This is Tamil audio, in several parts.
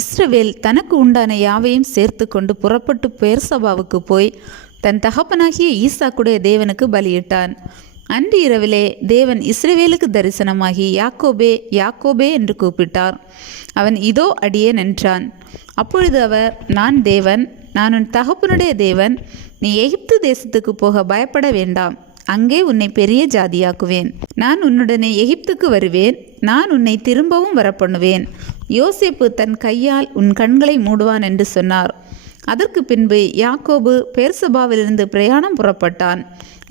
இஸ்ரவேல் தனக்கு உண்டான யாவையும் சேர்த்து கொண்டு புறப்பட்டு பெயர்சபாவுக்கு போய் தன் தகப்பனாகிய ஈசாக்குடைய தேவனுக்கு பலியிட்டான். அன்று இரவிலே தேவன் இஸ்ரவேலுக்கு தரிசனமாகி யாக்கோபே யாக்கோபே என்று கூப்பிட்டார். அவன் இதோ அடியே நின்றான் அப்பொழுது அவர் நான் தேவன் நான் உன் தகப்பனுடைய தேவன். நீ எகிப்து தேசத்துக்கு போக பயப்பட வேண்டாம். அங்கே உன்னை பெரிய ஜாதியாக்குவேன். நான் உன்னுடனே எகிப்துக்கு வருவேன். நான் உன்னை திரும்பவும் வரப்பண்ணுவேன். யோசேப்பு தன் கையால் உன் கண்களை மூடுவான் என்று சொன்னார். அதற்கு பின்பு யாக்கோபு பேர்சபாவிலிருந்து பிரயாணம் புறப்பட்டான்.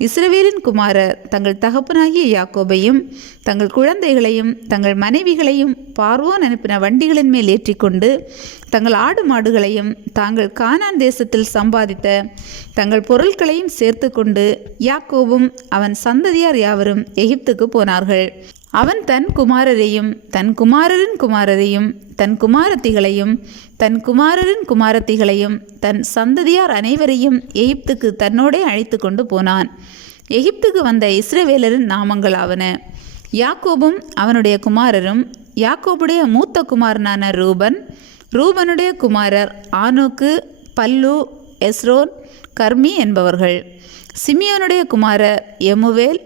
இஸ்ரவேலின் குமாரர் தங்கள் தகப்பனாகிய யாக்கோபையும் தங்கள் குழந்தைகளையும் தங்கள் மனைவிகளையும் பார்வோன் அனுப்பின வண்டிகளின் மேல் ஏற்றிக்கொண்டு தங்கள் ஆடு மாடுகளையும் தாங்கள் கானான் தேசத்தில் சம்பாதித்த தங்கள் பொருட்களையும் சேர்த்து கொண்டு யாக்கோபும் அவன் சந்ததியார் யாவரும் எகிப்துக்கு போனார்கள். அவன் தன் குமாரரையும் தன் குமாரரின் குமாரரையும் தன் குமாரத்திகளையும் தன் குமாரரின் குமாரத்திகளையும் தன் சந்ததியார் அனைவரையும் எகிப்துக்கு தன்னோடே அழைத்து கொண்டு போனான். எகிப்துக்கு வந்த இஸ்ரவேலரின் நாமங்களாவன யாக்கோபும் அவனுடைய குமாரரும் யாக்கோபுடைய மூத்த குமாரனான ரூபன் ரூபனுடைய குமாரர் ஆனோக்கு பல்லு எஸ்ரோன் கர்மி என்பவர்கள். சிமியோனுடைய குமாரர் எமுவேல்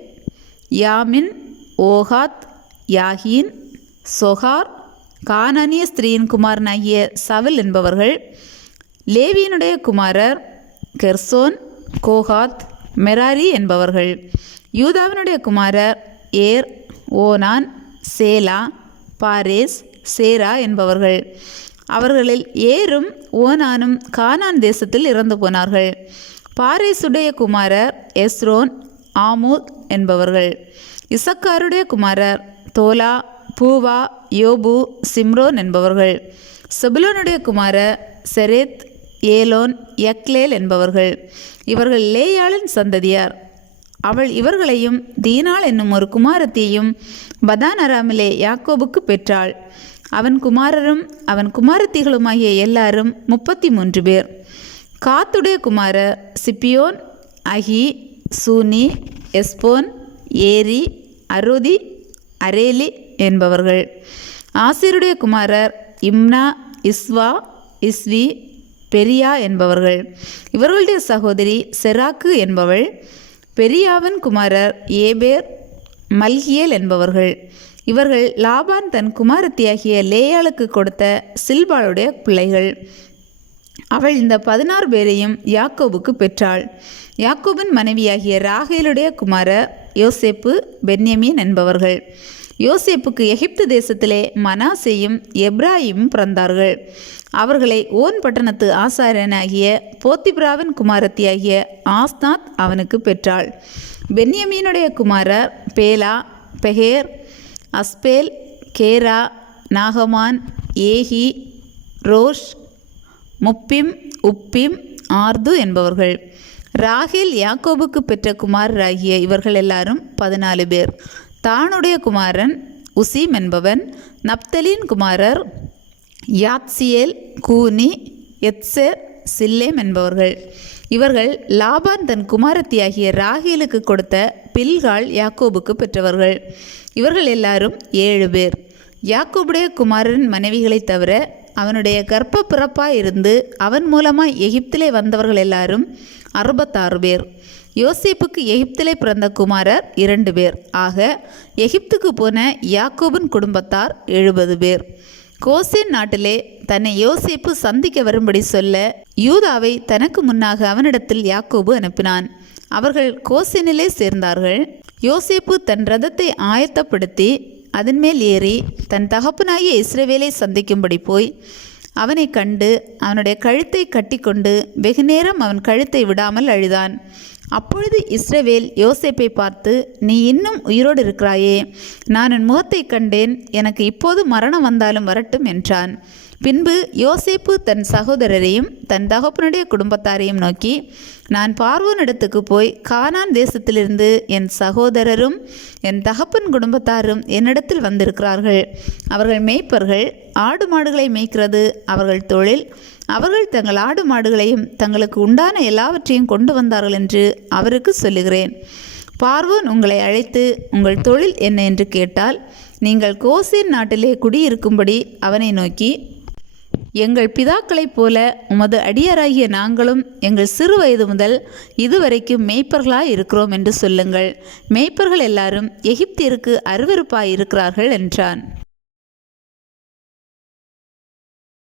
யாமின் ஓஹாத் யாகீன் சொஹார் கானானிய ஸ்திரீயின் குமாரனாகிய சவில் என்பவர்கள் லேவியனுடைய குமாரர் கெர்சோன் கோஹாத் மெராரி என்பவர்கள். யூதாவினுடைய குமாரர் ஏர் ஓனான் சேலா பாரேஸ் சேரா என்பவர்கள். அவர்களில் ஏரும் ஓனானும் கானான் தேசத்தில் இறந்து போனார்கள். பாரேசுடைய குமாரர் எஸ்ரோன் ஆமூத் என்பவர்கள். இசக்காருடைய குமாரர் தோலா பூவா யோபு சிம்ரோன் என்பவர்கள். செபுலோனுடைய குமாரர் செரேத் ஏலோன் யக்லேல் என்பவர்கள். இவர்கள் லேயாளின் சந்ததியார். அவள் இவர்களையும் தீனாள் என்னும் ஒரு குமாரத்தையும் பதான் அராமிலே யாக்கோபுக்கு பெற்றாள். அவன் குமாரரும் அவன் குமாரத்திகளுமாகிய எல்லாரும் முப்பத்தி மூன்று பேர். காத்துடைய குமாரர் சிப்பியோன் அஹி சூனி எஸ்போன் ஏரி அருதி அரேலி என்பவர்கள். ஆசிருடைய குமாரர் இம்னா இஸ்வா இஸ்வி பெரியா என்பவர்கள். இவர்களுடைய சகோதரி செராக்கு என்பவள். பெரியாவின் குமாரர் ஏபேர் மல்கியேல் என்பவர்கள். இவர்கள் லாபான் தன் குமாரத்தியாகிய லேயாளுக்கு கொடுத்த சில்பாளுடைய பிள்ளைகள். அவள் இந்த பதினாறு பேரையும் யாக்கோபுக்கு பெற்றாள். யாக்கோபின் மனைவியாகிய ராகேலுடைய குமாரர் யோசேப்பு பென்யமீன் என்பவர்கள். யோசேப்புக்கு எகிப்து தேசத்திலே மனாசேயும் எப்ராஹிமும் பிறந்தார்கள். அவர்களை ஓன் பட்டணத்து ஆசாரியனாகிய போத்திப்ராவின் குமாரத்தியாகிய ஆஸ்தாத் அவனுக்கு பெற்றாள். பென்யமீனுடைய குமாரர் பேலா பெஹேர் அஸ்பேல் கேரா நாகமான் ஏஹி ரோஷ் முப்பிம் உப்பிம் ஆர்து என்பவர்கள். ராகேல் யாக்கோபுக்கு பெற்ற குமாரராகிய இவர்கள் எல்லாரும் பதினாலு பேர். தானுடைய குமாரன் உசீம் என்பவன் நப்தலின் குமாரர் யாத்சியேல் கூனி எத்சேர் சில்லேம் என்பவர்கள். இவர்கள் லாபான் தன் குமாரத்தியாகிய ராகேலுக்கு கொடுத்த பில்கால் யாக்கோபுக்கு பெற்றவர்கள். இவர்கள் எல்லாரும் ஏழு பேர். யாக்கோபுடைய குமாரன் மனைவிகளைத் தவிர அவனுடைய கர்ப்ப பிறப்பாக இருந்து அவன் மூலமாக எகிப்திலே வந்தவர்கள் எல்லாரும் அறுபத்தாறு பேர். யோசேப்புக்கு எகிப்திலே பிறந்த குமாரர் இரண்டு பேர். ஆக எகிப்துக்கு போன யாக்கோபின் குடும்பத்தார் எழுபது பேர். கோசேன் நாட்டிலே தன்னை யோசேப்பு சந்திக்க வரும்படி சொல்ல யூதாவை தனக்கு முன்னாக அவனிடத்தில் யாக்கோபு அனுப்பினான். அவர்கள் கோசேனிலே சேர்ந்தார்கள். யோசேப்பு தன் ரதத்தை ஆயத்தப்படுத்தி அதன் மேல் ஏறி தன் தகப்பனாகிய இஸ்ரவேலை சந்திக்கும்படி போய் அவனை கண்டு அவனுடைய கழுத்தை கட்டிக்கொண்டு வெகுநேரம் அவன் கழுத்தை விடாமல் அழுதான். அப்பொழுது இஸ்ரவேல் யோசேப்பை பார்த்து நீ இன்னும் உயிரோடு இருக்கிறாயே. நான் உன் முகத்தை கண்டேன். எனக்கு இப்போது மரணம் வந்தாலும் வரட்டும் என்றான். பின்பு யோசிப்பு தன் சகோதரரையும் தன் தகப்பனுடைய குடும்பத்தாரையும் நோக்கி நான் பார்வோனிடத்துக்கு போய் கானான் தேசத்திலிருந்து என் சகோதரரும் என் தகப்பன் குடும்பத்தாரும் என்னிடத்தில் வந்திருக்கிறார்கள். அவர்கள் மேய்ப்பர்கள் ஆடு மாடுகளை மேய்க்கிறது அவர்கள் தொழில் அவர்கள் தங்கள் ஆடு மாடுகளையும் தங்களுக்கு உண்டான எல்லாவற்றையும் கொண்டு வந்தார்கள் என்று அவருக்கு சொல்லுகிறேன். பார்வோன் உங்களை அழைத்து உங்கள் தொழில் என்ன? என்று கேட்டால் நீங்கள் கோசேன் நாட்டிலே குடியிருக்கும்படி அவனை நோக்கி எங்கள் பிதாக்களைப் போல உமது அடியாராகிய நாங்களும் எங்கள் சிறு வயது முதல் இதுவரைக்கும் மேய்ப்பர்களாய் இருக்கிறோம் என்று சொல்லுங்கள். மேய்ப்பர்கள் எல்லாரும் எகிப்தியருக்கு அருவருப்பாய் இருக்கிறார்கள் என்றான்.